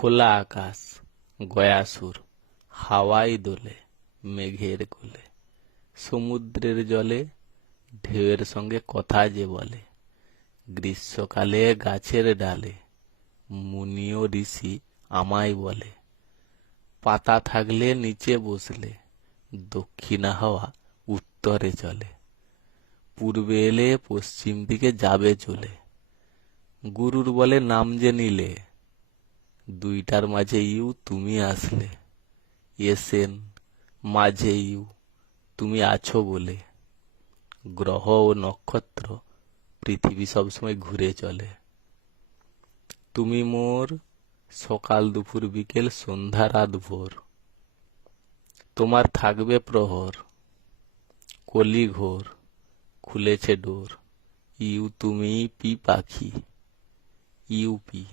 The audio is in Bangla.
খোলা আকাশ, গয়াসুর, হাওয়ায় দোলে মেঘের কোলে, সমুদ্রের জলে ঢেউয়ের সঙ্গে কথা যে বলে, গ্রীষ্মকালে গাছের ডালে মুনিও ঋষি আমায় বলে, পাতা থাকলে নিচে বসলে দক্ষিণা হাওয়া উত্তরে চলে, পূর্বে এলে পশ্চিম দিকে যাবে চলে, গুরুর বলে নাম যে নিলে, দুইটার মাঝে ইউ তুমি আসলে, এসেন মাঝে ইউ তুমি আছো বলে, গ্রহ ও নক্ষত্র পৃথিবী সবসময় ঘুরে চলে, তুমি মোর সকাল দুপুর বিকেল সন্ধ্যা রাত ভোর, তোমার থাকবে প্রহর, কলি ঘোর খুলেছে ডোর, ইউ তুমি পি পাখি, ইউপি